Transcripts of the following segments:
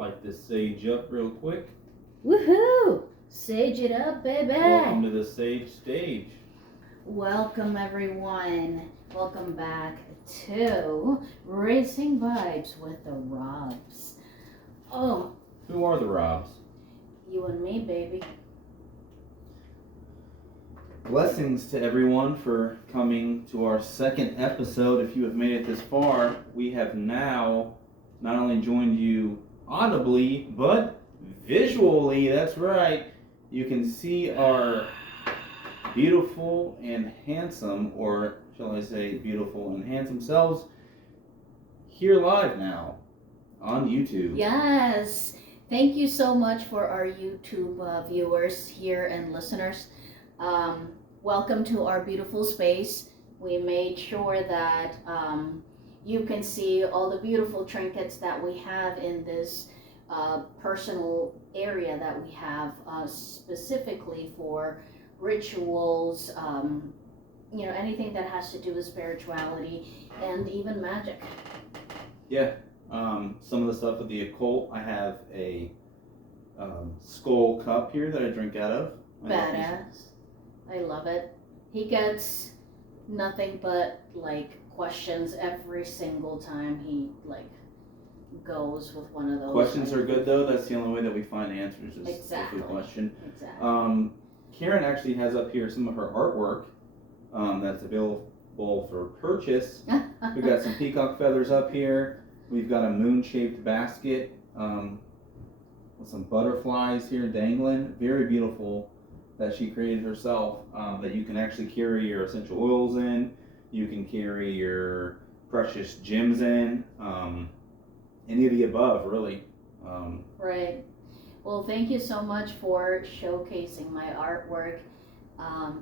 Light this sage up real quick. Woohoo! Sage it up, baby! Welcome to the Sage Stage. Welcome, everyone. Welcome back to Racing Vibes with the Robs. Oh, Who are the Robs? you and me, baby. Blessings to everyone for coming to our second episode. If you have made it this far, we have now not only joined you audibly, but visually. That's right. You can see our beautiful and handsome, or shall I say beautiful and handsome selves, here live now on YouTube. Yes. Thank you so much for our YouTube viewers here and listeners. Welcome to our beautiful space. We made sure that you can see all the beautiful trinkets that we have in this personal area that we have specifically for rituals, anything that has to do with spirituality and even magic. Yeah. Some of the stuff with the occult, I have a skull cup here that I drink out of. Badass. I love it. He gets nothing but questions every single time he goes with one of those. Questions are good though. That's the only way that we find answers. Is Exactly. If we question. Exactly. Karen actually has up here some of her artwork that's available for purchase. We've got some peacock feathers up here. We've got a moon-shaped basket with some butterflies here dangling. Very beautiful. That she created herself, that you can actually carry your essential oils in, you can carry your precious gems in, any of the above, really. Right. Well, thank you so much for showcasing my artwork,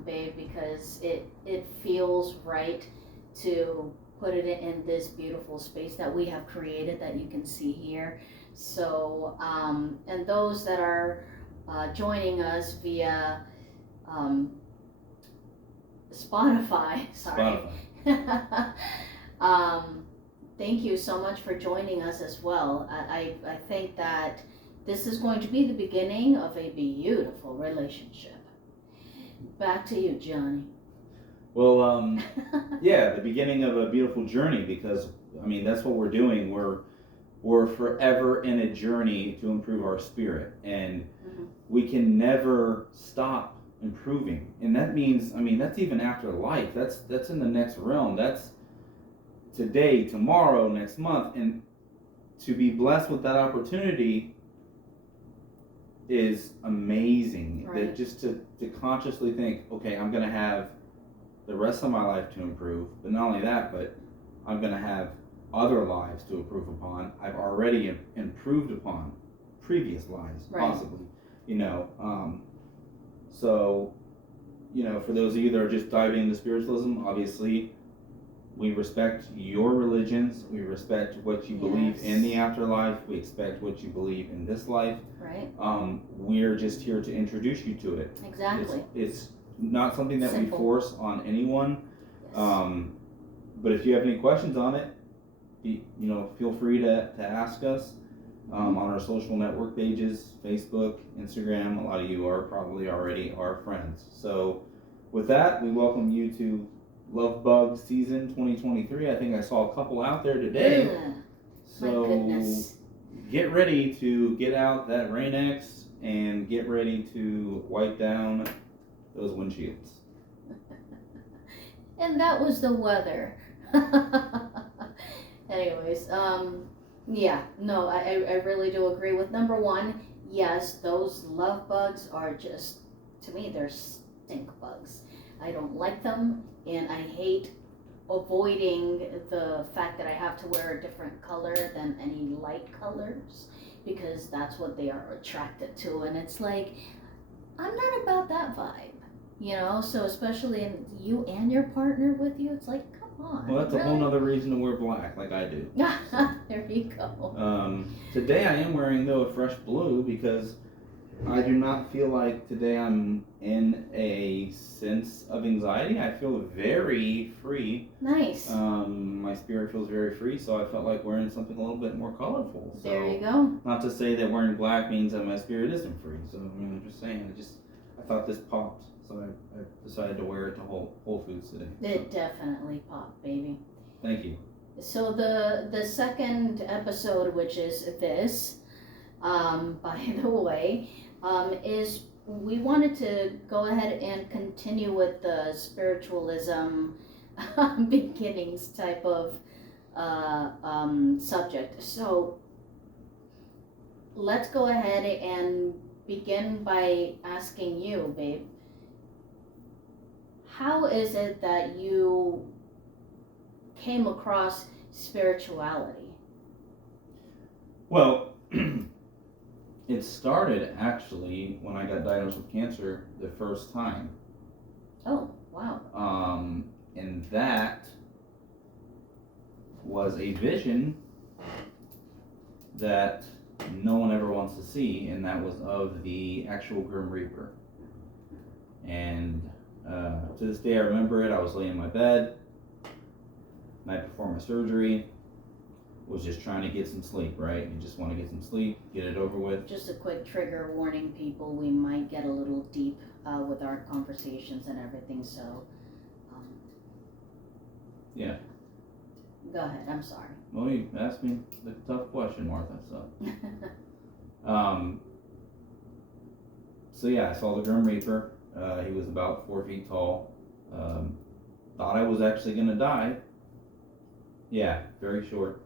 babe, because it feels right to put it in this beautiful space that we have created that you can see here. So, and those that are joining us via Spotify. Sorry. Thank you so much for joining us as well. I think that this is going to be the beginning of a beautiful relationship. Back to you, Johnny. Well, yeah, the beginning of a beautiful journey, because that's what we're doing. We're forever in a journey to improve our spirit, and we can never stop improving. And that means, that's even after life. That's in the next realm. That's today, tomorrow, next month. And to be blessed with that opportunity is amazing. Right. That just to consciously think, okay, I'm going to have the rest of my life to improve. But not only that, but I'm going to have other lives to improve upon. I've already improved upon previous lives, right. Possibly. So, for those of you that are just diving into spiritualism, obviously, we respect your religions. We respect what you believe in the afterlife. We expect what you believe in this life. Right. We're just here to introduce you to it. Exactly. It's not something that Simple. we force on anyone. Yes. But if you have any questions on it, feel free to ask us. On our social network pages, Facebook, Instagram. A lot of you are probably already our friends. So with that, we welcome you to Love Bug Season 2023. I think I saw a couple out there today. So my goodness. Get ready to get out that Rain-X and get ready to wipe down those windshields. And that was the weather. Anyways, yeah, no, I really do agree with number one. Yes, those love bugs are just, to me, they're stink bugs. I don't like them, and I hate avoiding the fact that I have to wear a different color than any light colors, because that's what they are attracted to. And it's like, I'm not about that vibe, so especially in you and your partner with you, it's like, on, well, that's really? a whole nother reason to wear black, like I do. There you go. Today I am wearing, though, a fresh blue because I do not feel like today I'm in a sense of anxiety. I feel very free. Nice. My spirit feels very free, so I felt like wearing something a little bit more colorful. So, there you go. not to say that wearing black means that my spirit isn't free. So I'm just saying. I thought this popped, so I decided to wear it to Whole Foods today. It definitely popped, baby. Thank you. So the second episode, which is this, by the way, is we wanted to go ahead and continue with the spiritualism beginnings type of subject. So let's go ahead and begin by asking you, babe, how is it that you came across spirituality? Well, it started actually when I got diagnosed with cancer the first time. Oh, wow. And that was a vision that no one ever wants to see, and that was of the actual Grim Reaper. And to this day I remember it. I was laying in my bed night before my surgery, was just trying to get some sleep, right? You just want to get some sleep, get it over with. Just a quick trigger warning, people, we might get a little deep with our conversations and everything, so yeah. Go ahead, I'm sorry. Well, you asked me the tough question, Martha, so. So yeah, I saw the Grim Reaper. He was about 4 feet tall. Thought I was actually gonna die. Yeah, very short.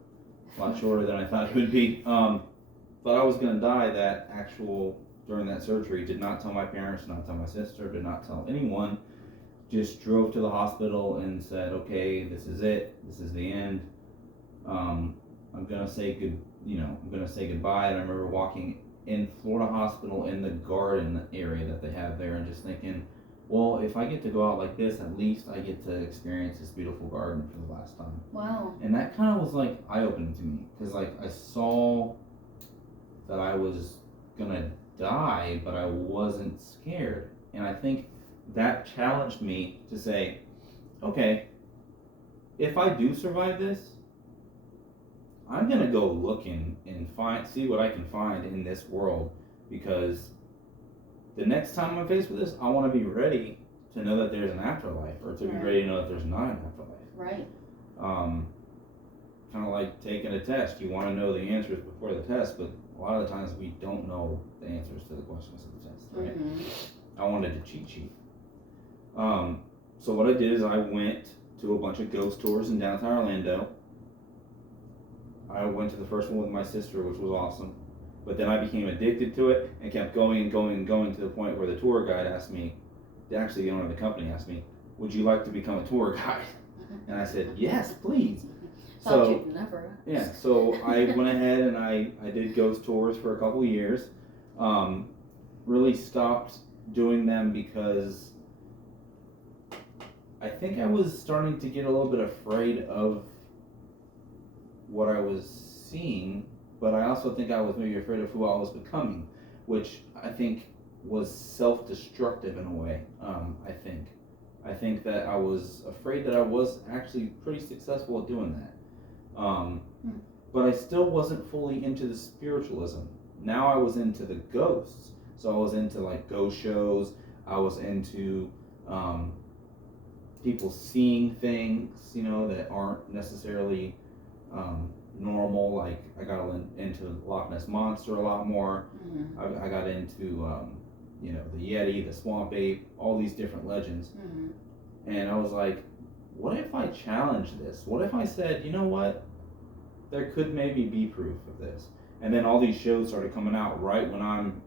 A lot shorter than I thought it would be. Thought I was gonna die during that surgery. Did not tell my parents, did not tell my sister, did not tell anyone. Just drove to the hospital and said, okay, this is it. This is the end. I'm gonna say goodbye. And I remember walking in Florida Hospital in the garden area that they have there and just thinking, well, if I get to go out like this, at least I get to experience this beautiful garden for the last time. Wow. And that kind of was like eye-opening to me, because like I saw that I was gonna die, but I wasn't scared. And I think that challenged me to say, okay, if I do survive this, I'm gonna go looking and see what I can find in this world, because the next time I'm faced with this, I want to be ready to know that there's an afterlife, or to be ready to know that there's not an afterlife. Right. Kind of like taking a test. You want to know the answers before the test, but a lot of the times we don't know the answers to the questions of the test, right? Mm-hmm. I wanted a cheat sheet. So what I did is I went to a bunch of ghost tours in downtown Orlando. I went to the first one with my sister, which was awesome. But then I became addicted to it and kept going and going and going, to the point where the tour guide asked me, actually the owner of the company asked me, would you like to become a tour guide? And I said, yes, please. Thought you'd never. Yeah, so I went ahead and I did ghost tours for a couple of years. Really stopped doing them because I think I was starting to get a little bit afraid of what I was seeing, but I also think I was maybe afraid of who I was becoming, which I think was self-destructive in a way. I think that I was afraid that I was actually pretty successful at doing that. But I still wasn't fully into the spiritualism. Now I was into the ghosts. So I was into like ghost shows. I was into people seeing things, that aren't necessarily normal. Like I got into Loch Ness Monster a lot more. Mm-hmm. I got into the Yeti, the Swamp Ape, all these different legends. Mm-hmm. And I was like, what if I challenged this? What if I said, you know what, there could maybe be proof of this? And then all these shows started coming out right when I'm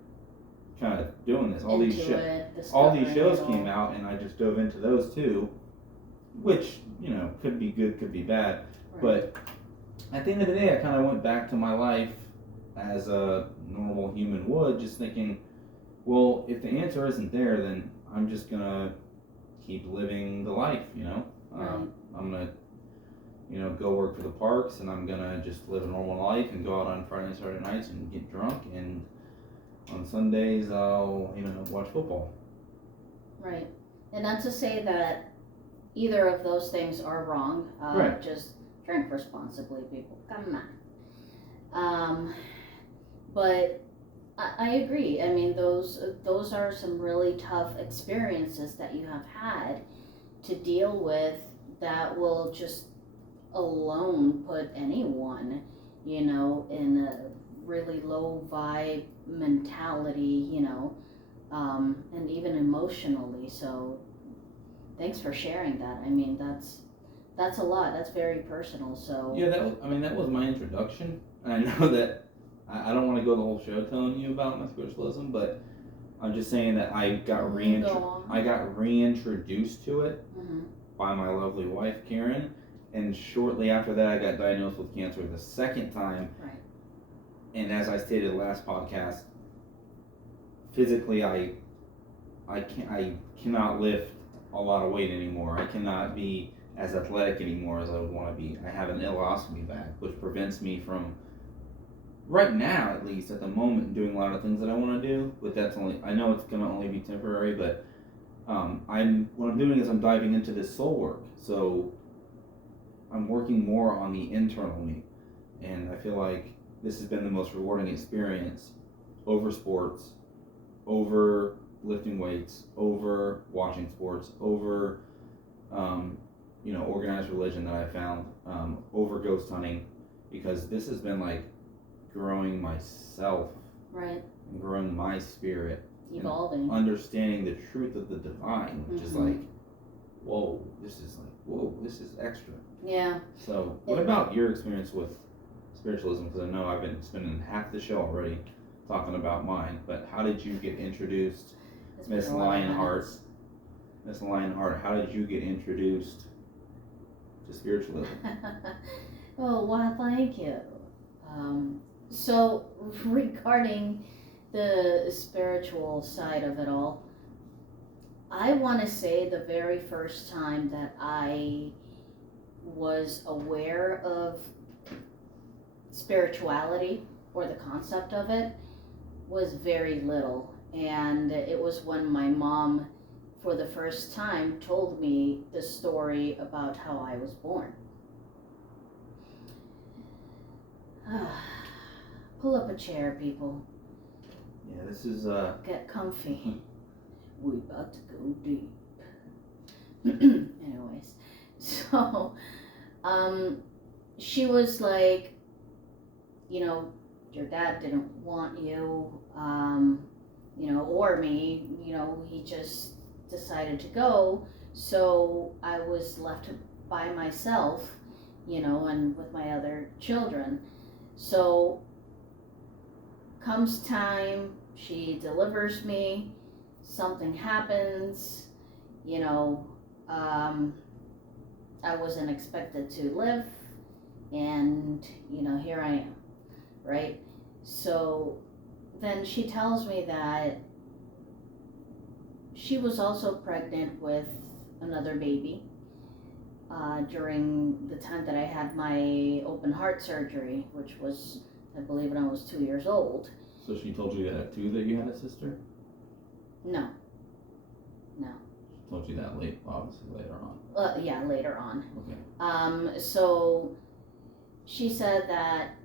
kind of doing this. All these shows came out, and I just dove into those too, which could be good, could be bad. Right. But at the end of the day, I kind of went back to my life as a normal human would, just thinking, well, if the answer isn't there, then I'm just gonna keep living the life, Right. I'm gonna go work for the parks, and I'm gonna just live a normal life and go out on Friday and Saturday nights and get drunk and On Sundays, I'll, watch football. Right. And not to say that either of those things are wrong. Right. Just drink responsibly, people. Come on. But I agree. I mean, those are some really tough experiences that you have had to deal with that will just alone put anyone, in a really low vibe mentality, and even emotionally. So thanks for sharing that. I mean, that's a lot. That's very personal. So Yeah, that was my introduction. And I know that I don't want to go the whole show telling you about my spiritualism, but I'm just saying that I got reintroduced to it by my lovely wife Karen, and shortly after that I got diagnosed with cancer the second time. Right. And as I stated last podcast, physically I cannot lift a lot of weight anymore. I cannot be as athletic anymore as I would want to be. I have an ileostomy back, which prevents me from, right now at least, at the moment, doing a lot of things that I want to do. But I know it's going to only be temporary, but what I'm doing is I'm diving into this soul work. So I'm working more on the internal me. And I feel like this has been the most rewarding experience over sports, over lifting weights, over watching sports, over organized religion that I found, over ghost hunting, because this has been like growing myself, right, and growing my spirit, evolving, understanding the truth of the divine, which is like, whoa, this is extra. Yeah. So what about your experience with spiritualism? Because I know I've been spending half the show already talking about mine, but how did you get introduced? Miss Lionheart, how did you get introduced to spiritualism? Oh, well, thank you. So regarding the spiritual side of it all, I want to say the very first time that I was aware of spirituality or the concept of it was very little. And it was when my mom, for the first time, told me the story about how I was born. Pull up a chair, people. Yeah, this is Get comfy. We about to go deep. Anyways, so she was like, your dad didn't want you, or me, he just decided to go. So I was left by myself, and with my other children. So comes time, she delivers me, something happens, I wasn't expected to live, and, here I am, right? So then she tells me that she was also pregnant with another baby during the time that I had my open heart surgery, which was, I believe, when I was 2 years old. So she told you that too, that you had a sister? No. She told you that obviously later on. Yeah, later on. Okay. So she said that,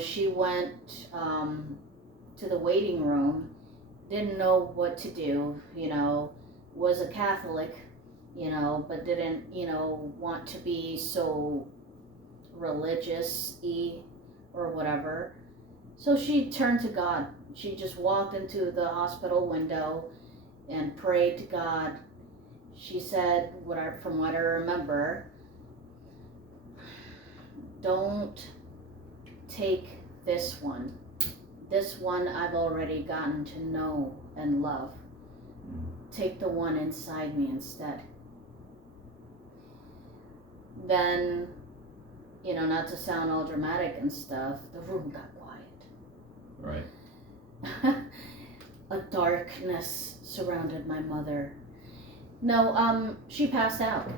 she went to the waiting room, didn't know what to do, was a Catholic, but didn't, want to be so religious-y or whatever. So she turned to God. She just walked into the hospital window and prayed to God. She said, from what I remember, don't take this one. This one I've already gotten to know and love. Take the one inside me instead. Then, not to sound all dramatic and stuff, the room got quiet. Right. A darkness surrounded my mother. No, she passed out.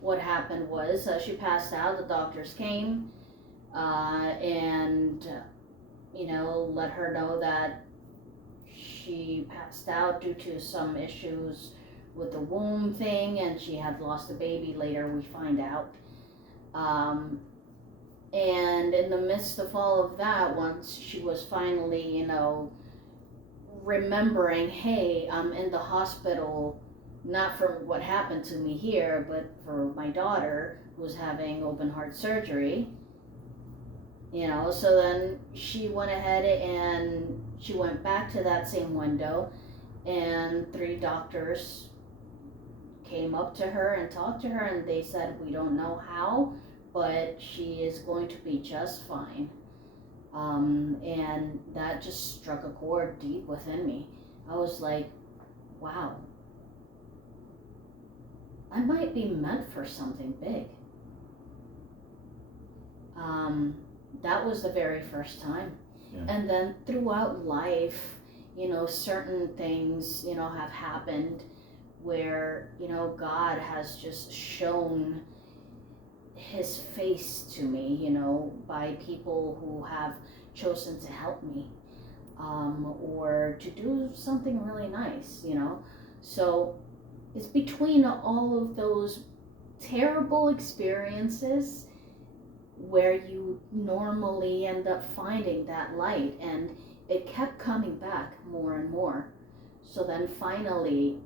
What happened was she passed out. The doctors came and, let her know that she passed out due to some issues with the womb thing, and she had lost a baby later, we find out. And in the midst of all of that, once she was finally, remembering, hey, I'm in the hospital, not for what happened to me here, but for my daughter who's having open heart surgery. So then she went ahead and she went back to that same window, and 3 doctors came up to her and talked to her, and they said, we don't know how, but she is going to be just fine. And that just struck a chord deep within me. I was like, wow, I might be meant for something big. That was the very first time. Yeah. And then throughout life, certain things, have happened where, God has just shown his face to me, by people who have chosen to help me, or to do something really nice, So it's between all of those terrible experiences where you normally end up finding that light, and it kept coming back more and more. So then finally,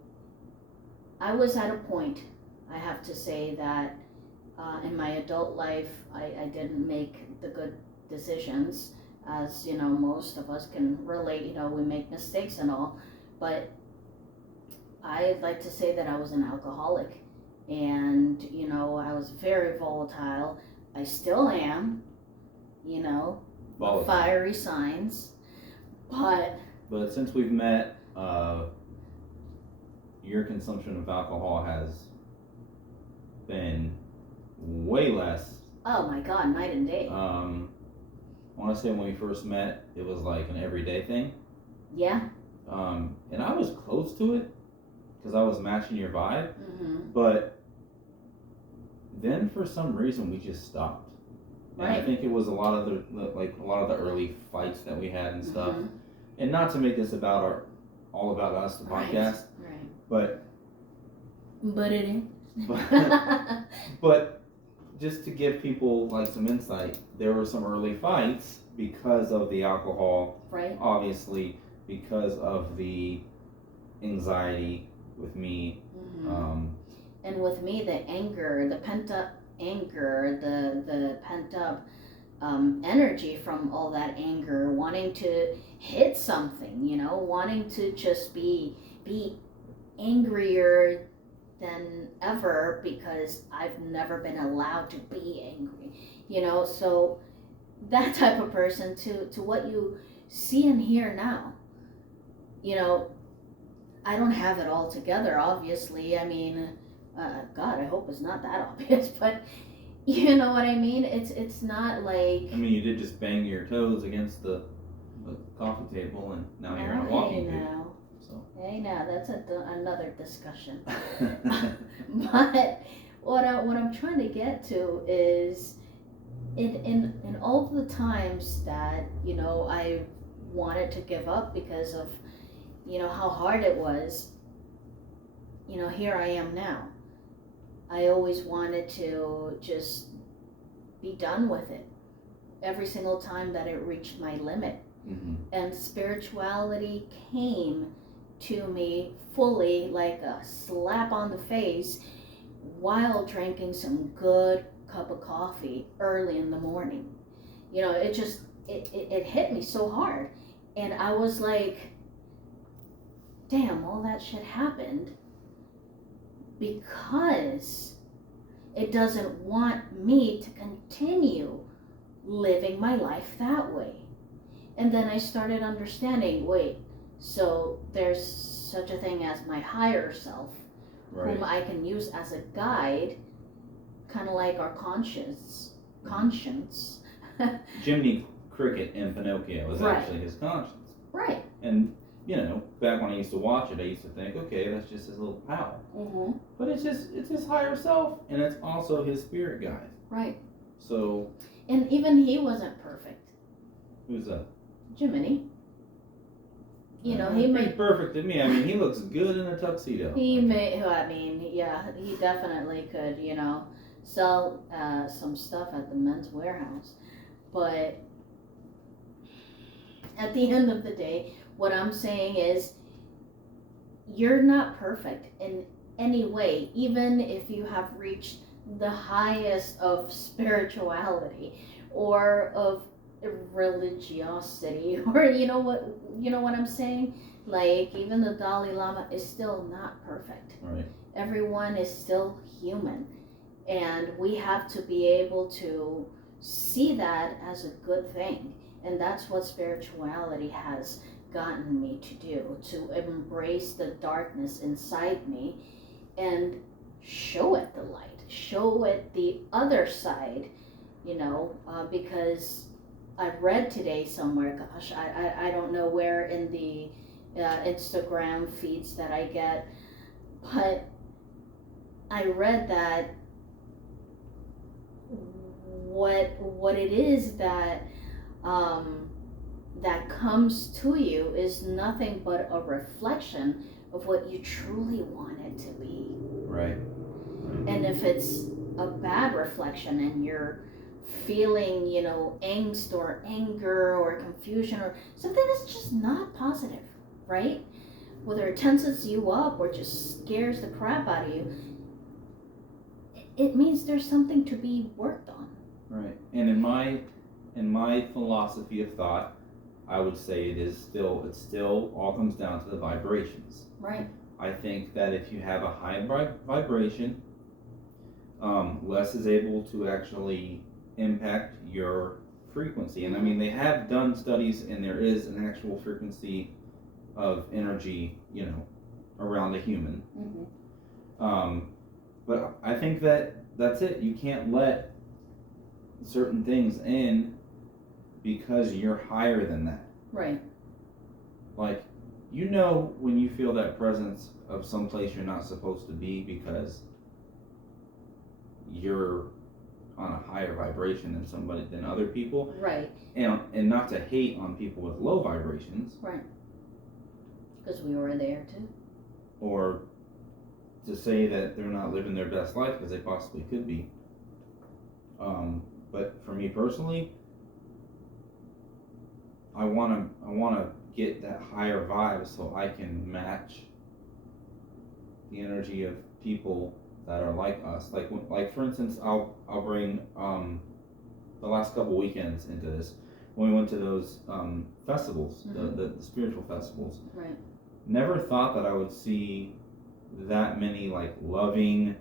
I was at a point, I have to say, that in my adult life, I didn't make the good decisions, as most of us can relate. We make mistakes and all, but I'd like to say that I was an alcoholic, and I was very volatile. I still am, Volatile. fiery signs, but since we've met, your consumption of alcohol has been way less. Oh my God, night and day. I want to say when we first met, it was like an everyday thing. Yeah. And I was close to it because I was matching your vibe, Mm-hmm. but then for some reason we just stopped. And Right. I think it was a lot of the early fights that we had and stuff. Mm-hmm. And not to make this about all about us, the podcast, Right. but But it is. but just to give people like some insight, there were some early fights because of the alcohol, Right. obviously because of the anxiety with me. Mm-hmm. And with me, the anger, the pent up anger, the pent up energy from all that anger, wanting to hit something, wanting to just be angrier than ever because I've never been allowed to be angry, so that type of person to what you see and hear now, I don't have it all together, obviously. I mean, God, I hope it's not that obvious, but you know what I mean? It's not like... I mean, you did just bang your toes against the coffee table, and now you're in a walking table. So. Hey, now that's another discussion. But what I'm trying to get to is, in all the times that I wanted to give up because of how hard it was, here I am now. I always wanted to just be done with it every single time that it reached my limit. Mm-hmm. And spirituality came to me fully like a slap on the face while drinking some good cup of coffee early in the morning. It just it hit me so hard, and I was like, damn, all that shit happened because it doesn't want me to continue living my life that way. And then I started understanding, wait, so there's such a thing as my higher self, Right. whom I can use as a guide, kind of like our conscience. Jiminy Cricket in Pinocchio was Right. actually his conscience. Right. And, back when I used to watch it, I used to think, okay, that's just his little pal. Mm-hmm. But it's his higher self, and it's also his spirit guide. Right. So. And even he wasn't perfect. Who's that? Jiminy. you know, he pretty may. perfect to me. I mean, he looks good in a tuxedo. He may. I mean, yeah, he definitely could. You know, sell some stuff at the Men's Warehouse, but at the end of the day, what I'm saying is, you're not perfect in any way, even if you have reached the highest of spirituality or of religiosity, or you know what I'm saying? Like, even the Dalai Lama is still not perfect. Right. Everyone is still human, and we have to be able to see that as a good thing. And that's what spirituality has gotten me to do, to embrace the darkness inside me and show it the light, show it the other side, you know, because I read today somewhere, gosh, I don't know where in the Instagram feeds that I get, but I read that what it is that that comes to you is nothing but a reflection of what you truly want it to be. Right. And if it's a bad reflection and you're feeling, you know, angst or anger or confusion or something that's just not positive, right? Whether it tenses you up or just scares the crap out of you, it means there's something to be worked on. Right. And in my philosophy of thought, I would say it still all comes down to the vibrations. Right. I think that if you have a high vibration, less is able to actually impact your frequency. And I mean, they have done studies, and there is an actual frequency of energy, you know, around a human. Mm-hmm. But I think that's it. You can't let certain things in because you're higher than that. Right. Like, you know, when you feel that presence of some place you're not supposed to be because you're on a higher vibration than other people. Right. And not to hate on people with low vibrations. Right. Because we were there too. Or to say that they're not living their best life, because they possibly could be. But for me personally, I wanna get that higher vibe so I can match the energy of people that are like us. Like for instance, I'll bring the last couple weekends into this. When we went to those festivals, mm-hmm. the spiritual festivals. Right. Never thought that I would see that many like loving,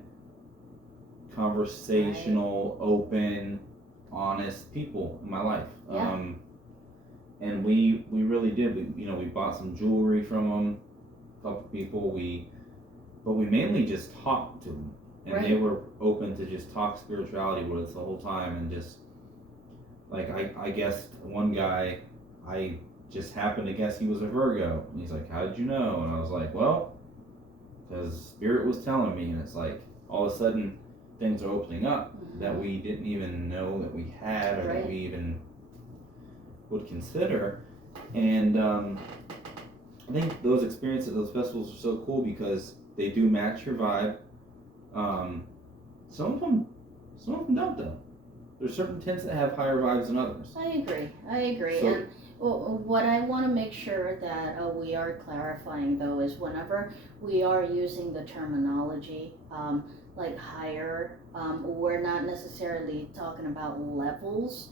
conversational, right. Open, honest people in my life. Yeah. And we really did. We bought some jewelry from them, a couple people. But we mainly just talked to them, and right. They were open to just talk spirituality with us the whole time, and just like I guess one guy, I just happened to guess he was a Virgo, and he's like, "How did you know?" And I was like, "Well, because Spirit was telling me." And it's like all of a sudden things are opening up mm-hmm. that we didn't even know that we had, or right. that we even would consider. And I think those experiences, those festivals are so cool because they do match your vibe. Some of them don't though. There's certain tints that have higher vibes than others. I agree. So, and what I want to make sure that we are clarifying though is whenever we are using the terminology like higher, we're not necessarily talking about levels.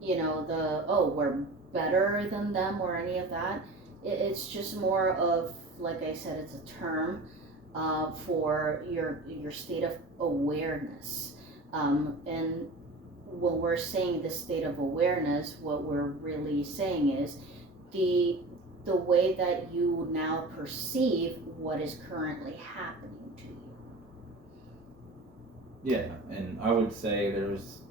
We're better than them or any of that. It's just more of, like I said, it's a term for your state of awareness. And when we're saying the state of awareness, what we're really saying is the way that you now perceive what is currently happening to you. Yeah, and I would say there's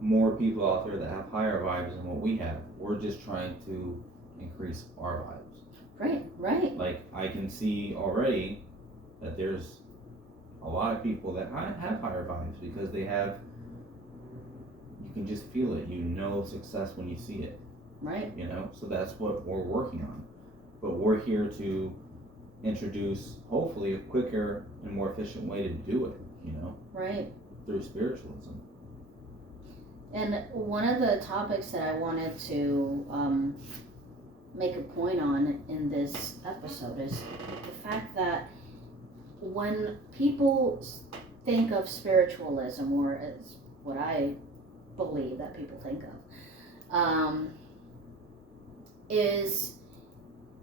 more people out there that have higher vibes than what we have. We're just trying to increase our vibes. Right. Like, I can see already that there's a lot of people that have higher vibes because you can just feel it. You know success when you see it. Right. You know, so that's what we're working on. But we're here to introduce, hopefully, a quicker and more efficient way to do it, you know, Right. through spiritualism. And one of the topics that I wanted to make a point on in this episode is the fact that when people think of spiritualism, or as what I believe that people think of, is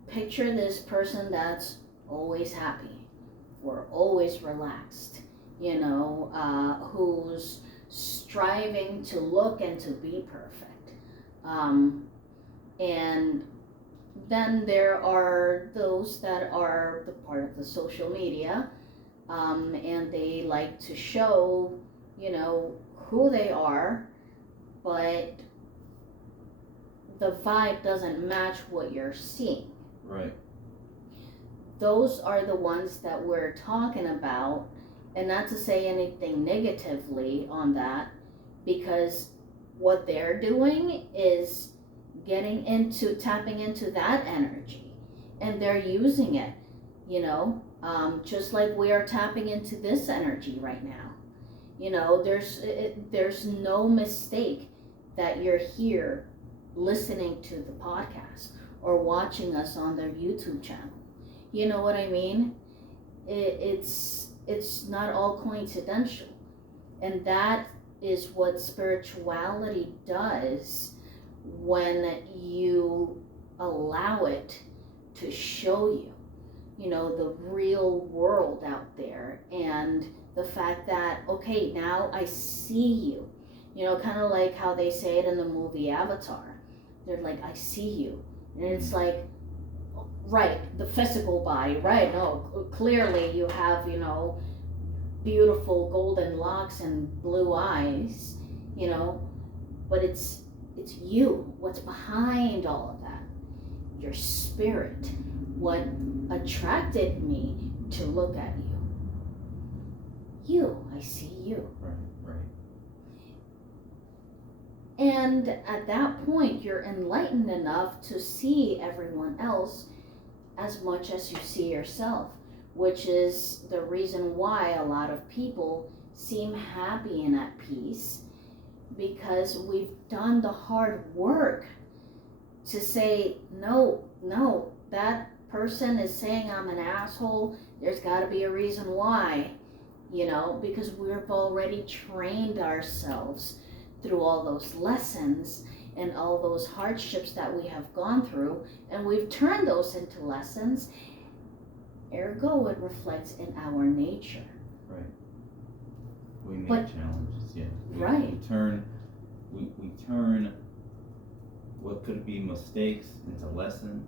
picture this person that's always happy or always relaxed, you know, who's striving to look and to be perfect. And then there are those that are the part of the social media, and they like to show, you know, who they are, but the vibe doesn't match what you're seeing. Right. Those are the ones that we're talking about, and not to say anything negatively on that, because what they're doing is tapping into that energy, and they're using it, you know, just like we are tapping into this energy right now. You know, there's no mistake that you're here listening to the podcast or watching us on their YouTube channel. You know what I mean? It's not all coincidental, and that is what spirituality does when you allow it to show you, you know, the real world out there, and the fact that, okay, now I see you, you know, kind of like how they say it in the movie Avatar. They're like, I see you, and it's like, right, the physical body, right? No, clearly you have, you know, beautiful golden locks and blue eyes, you know, but it's you, what's behind all of that, your spirit, what attracted me to look at you. I see you. Right. And at that point, you're enlightened enough to see everyone else as much as you see yourself, which is the reason why a lot of people seem happy and at peace, because we've done the hard work to say, no, that person is saying I'm an asshole. There's got to be a reason why, you know, because we've already trained ourselves through all those lessons and all those hardships that we have gone through, and we've turned those into lessons. Ergo, it reflects in our nature. Right. We make challenges, yeah. Right. We turn what could be mistakes into lessons,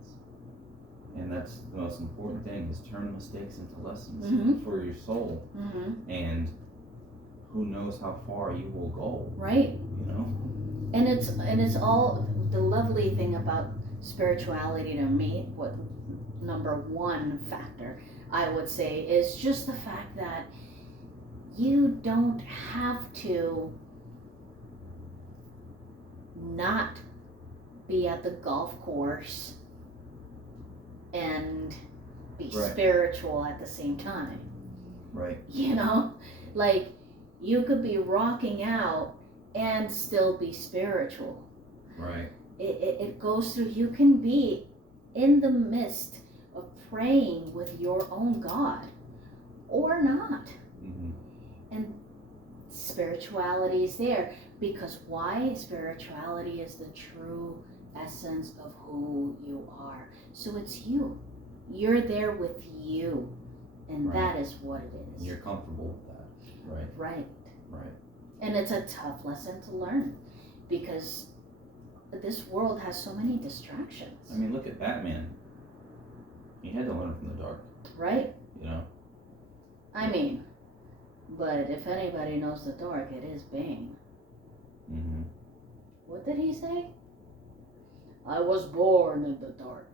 and that's the most important thing, is turn mistakes into lessons for your soul. And who knows how far you will go. Right. You know? And it's all the lovely thing about spirituality to me, what number one factor I would say is just the fact that you don't have to not be at the golf course and be spiritual at the same time. Right. You know, like you could be rocking out and still be spiritual. Right. It goes through, you can be in the midst of praying with your own God or not. And spirituality is there, because why? Spirituality is the true essence of who you are. So it's you. You're there with you, and that is what it is. You're comfortable with that. Right. And it's a tough lesson to learn, because this world has so many distractions. I mean, look at Batman. He had to learn from the dark. Right? You know? I mean, but if anybody knows the dark, it is Bane. What did he say? I was born in the dark.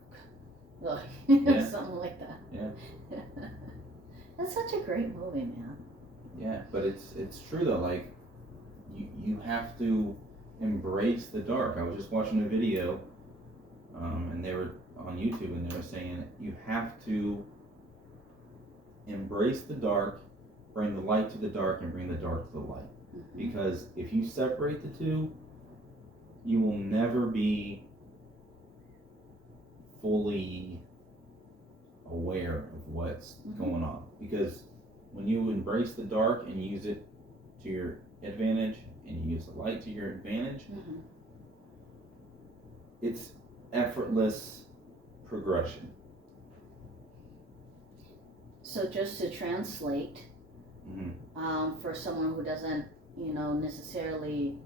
Something like that. Yeah. That's such a great movie, man. Yeah, but it's true though. Like, you have to embrace the dark. I was just watching a video and they were on YouTube, and they were saying you have to embrace the dark, bring the light to the dark, and bring the dark to the light. Mm-hmm. Because if you separate the two, you will never be fully aware of what's Mm-hmm. going on. Because when you embrace the dark and use it to your advantage, and you use the light to your advantage, Mm-hmm. it's effortless progression. So just to translate, Mm-hmm. for someone who doesn't, necessarily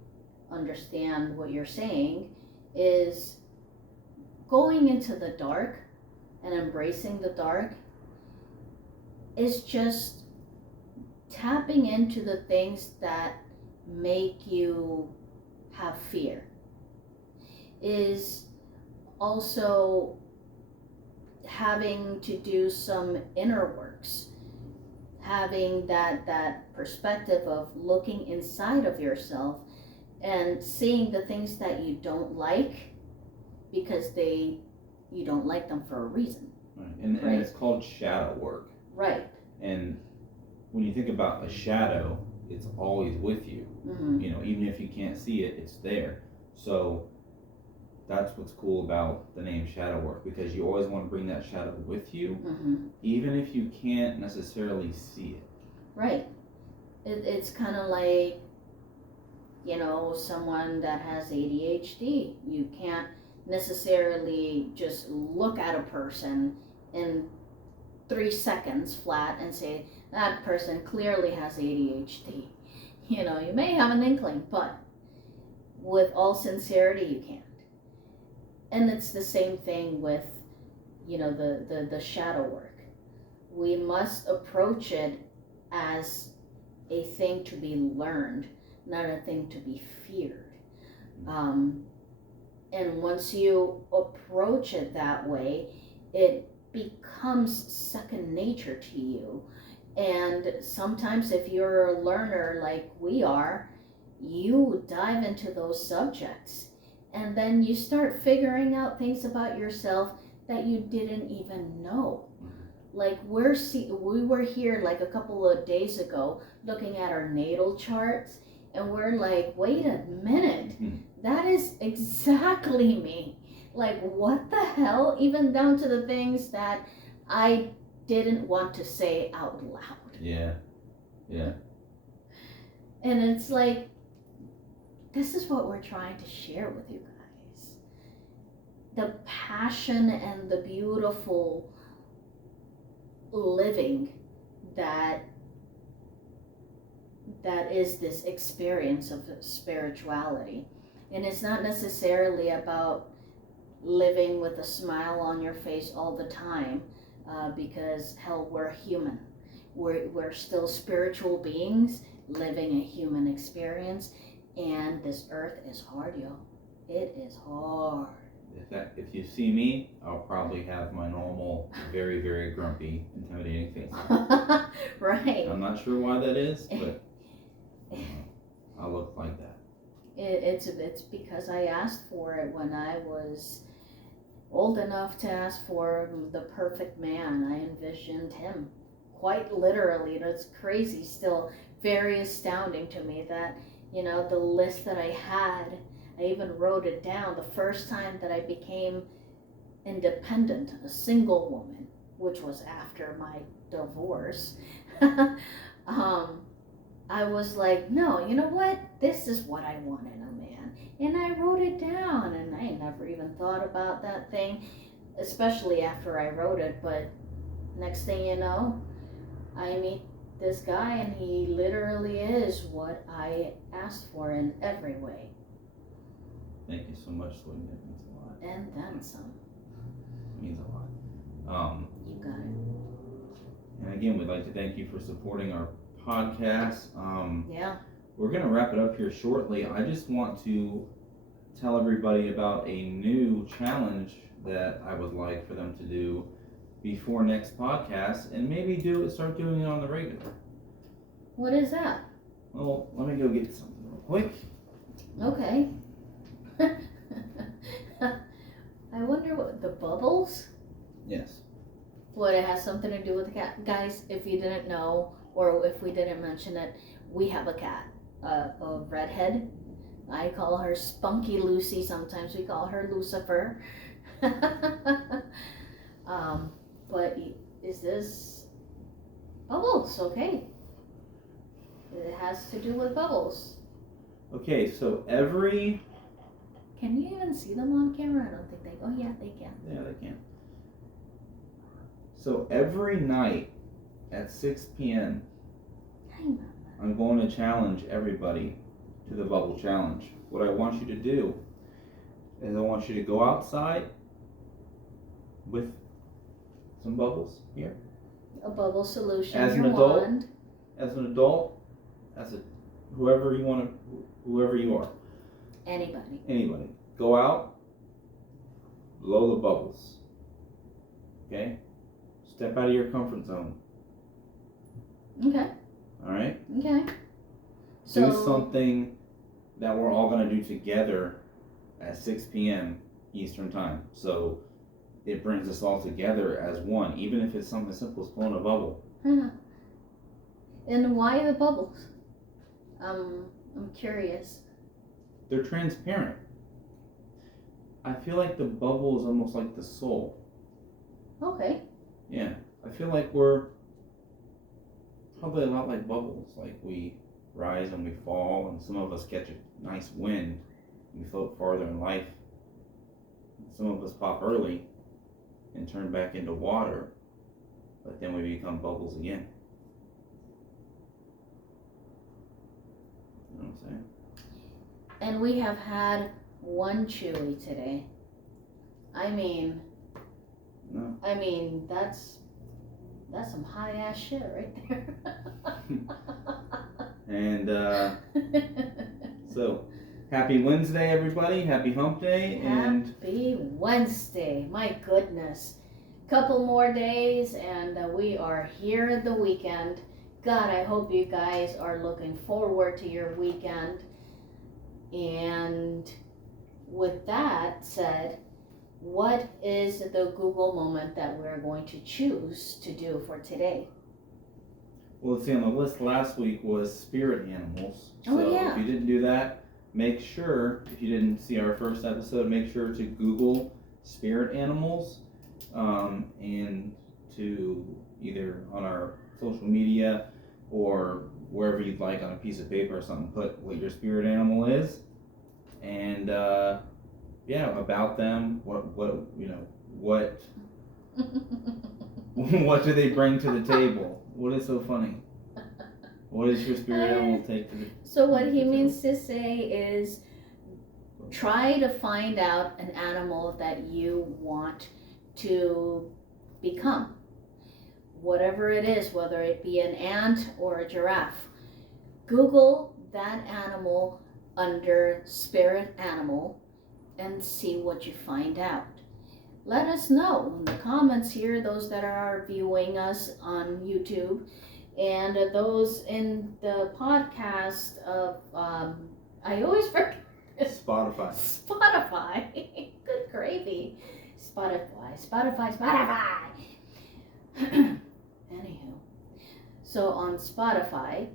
understand what you're saying, is going into the dark and embracing the dark is just tapping into the things that make you have fear. Is also having to do some inner works, having that perspective of looking inside of yourself and seeing the things that you don't like, because you don't like them for a reason. Right. And it's called shadow work. Right. And when you think about a shadow, it's always with you. Mm-hmm. Even if you can't see it, it's there. So that's what's cool about the name shadow work, because you always want to bring that shadow with you, Mm-hmm. even if you can't necessarily see it. Right. It's kind of like, someone that has ADHD. You can't necessarily just look at a person in 3 seconds flat and say that person clearly has ADHD. You may have an inkling, but with all sincerity, you can't. And it's the same thing with, the shadow work. We must approach it as a thing to be learned, not a thing to be feared. And once you approach it that way, it becomes second nature to you. And sometimes if you're a learner like we are, you dive into those subjects, and then you start figuring out things about yourself that you didn't even know. Like we were here like a couple of days ago looking at our natal charts, and we're like, wait a minute, that is exactly me. Like, what the hell? Even down to the things that I didn't want to say out loud. Yeah. And it's like, this is what we're trying to share with you guys. The passion and the beautiful living that is this experience of spirituality. And it's not necessarily about living with a smile on your face all the time, because hell, we're human. We're still spiritual beings living a human experience, and this earth is hard, yo. It is hard. If you see me, I'll probably have my normal, very, very grumpy, intimidating face. Right. I'm not sure why that is, but I look like that. It's because I asked for it when I was old enough to ask for the perfect man. I envisioned him quite literally. That's crazy, still very astounding to me that, the list that I had, I even wrote it down. The first time that I became independent, a single woman, which was after my divorce, I was like, no, you know what? This is what I want in a man. And I wrote it down, and I never even thought about that thing, especially after I wrote it. But next thing you know, I meet this guy, and he literally is what I asked for in every way. Thank you so much, Swing. That means a lot. And then some. It means a lot. You got it. And again, we'd like to thank you for supporting our podcast. Yeah. We're going to wrap it up here shortly. I just want to tell everybody about a new challenge that I would like for them to do before next podcast, and maybe start doing it on the regular. What is that? Well, let me go get something real quick. Okay. I wonder wonder what the bubbles? Yes. What it has something to do with the cat. Guys, if you didn't know, or if we didn't mention it, we have a cat, a redhead. I call her Spunky Lucy. Sometimes we call her Lucifer. But is this bubbles? Okay. It has to do with bubbles. Okay, so every... Can you even see them on camera? I don't think they... Oh, yeah, they can. Yeah, they can. So every night at 6 p.m., I'm going to challenge everybody to the bubble challenge. What I want you to do is I want you to go outside with some bubbles here. A bubble solution. As an adult, as a whoever you are. Anybody. Go out, blow the bubbles. Okay? Step out of your comfort zone. Okay. Alright? Okay. Do something that we're all going to do together at 6 p.m. Eastern Time. So it brings us all together as one, even if it's something simple as blowing a bubble. And why the bubbles? I'm curious. They're transparent. I feel like the bubble is almost like the soul. Okay. Yeah. I feel like we're probably a lot like bubbles. Like we rise and we fall, and some of us catch a nice wind. We float farther in life. Some of us pop early and turn back into water, but then we become bubbles again. You know what I'm saying? And we have had one chewy today. That's some high ass shit right there. And so happy Wednesday, everybody. Happy hump day. And happy Wednesday. My goodness. Couple more days and we are here at the weekend. God, I hope you guys are looking forward to your weekend. And with that said, what is the Google moment that we're going to choose to do for today? Well, let's see, on the list last week was spirit animals. So yeah. If you didn't do that, make sure, if you didn't see our first episode, make sure to Google spirit animals and to either on our social media or wherever you'd like on a piece of paper or something, put what your spirit animal is and about them, what what do they bring to the table? What is so funny? What does your spirit animal take to the table? So what he means to say is try to find out an animal that you want to become. Whatever it is, whether it be an ant or a giraffe. Google that animal under spirit animal and see what you find out. Let us know in the comments here, those that are viewing us on YouTube and those in the podcast of, I always forget. Spotify. Good gravy. Spotify. Anywho. So on Spotify,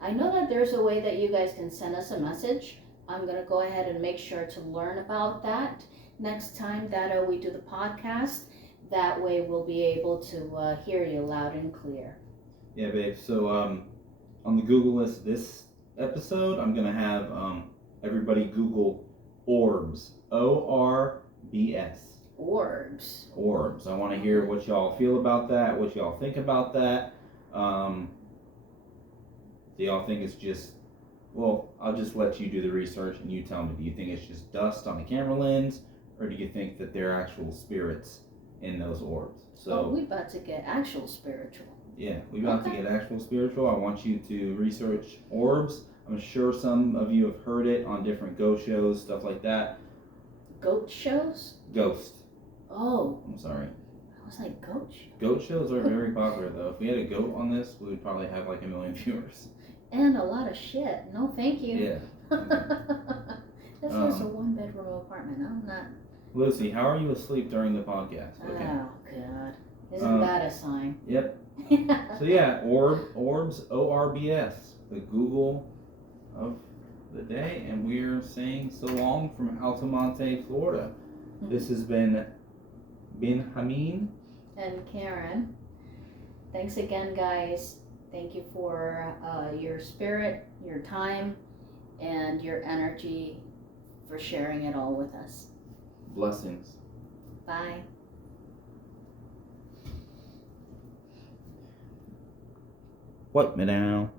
I know that there's a way that you guys can send us a message. I'm going to go ahead and make sure to learn about that next time that we do the podcast. That way we'll be able to hear you loud and clear. Yeah, babe. So on the Google list this episode, I'm going to have everybody Google orbs. ORBS. Orbs. Orbs. I want to hear what y'all feel about that, what y'all think about that. Do y'all think it's just, well, I'll just let you do the research and you tell me, do you think it's just dust on a camera lens, or do you think that they're actual spirits in those orbs? So we about to get actual spiritual. Yeah, we about to get actual spiritual. I want you to research orbs. I'm sure some of you have heard it on different ghost shows, stuff like that. Goat shows? Ghost. Oh. I'm sorry. I was like, goat shows? Goat shows are very popular, though. If we had a goat on this, we would probably have like 1 million viewers. And a lot of shit. No, thank you. Yeah. That's just a 1-bedroom bedroom apartment. I'm not. Lucy, how are you asleep during the podcast? Okay. Oh God, isn't that a sign? Yep. So yeah, Orbs, ORBS, the Google of the day, and we're saying so long from Altamonte, Florida. This has been Bin Hameen and Karen. Thanks again, guys. Thank you for your spirit, your time, and your energy for sharing it all with us. Blessings. Bye. What, madam?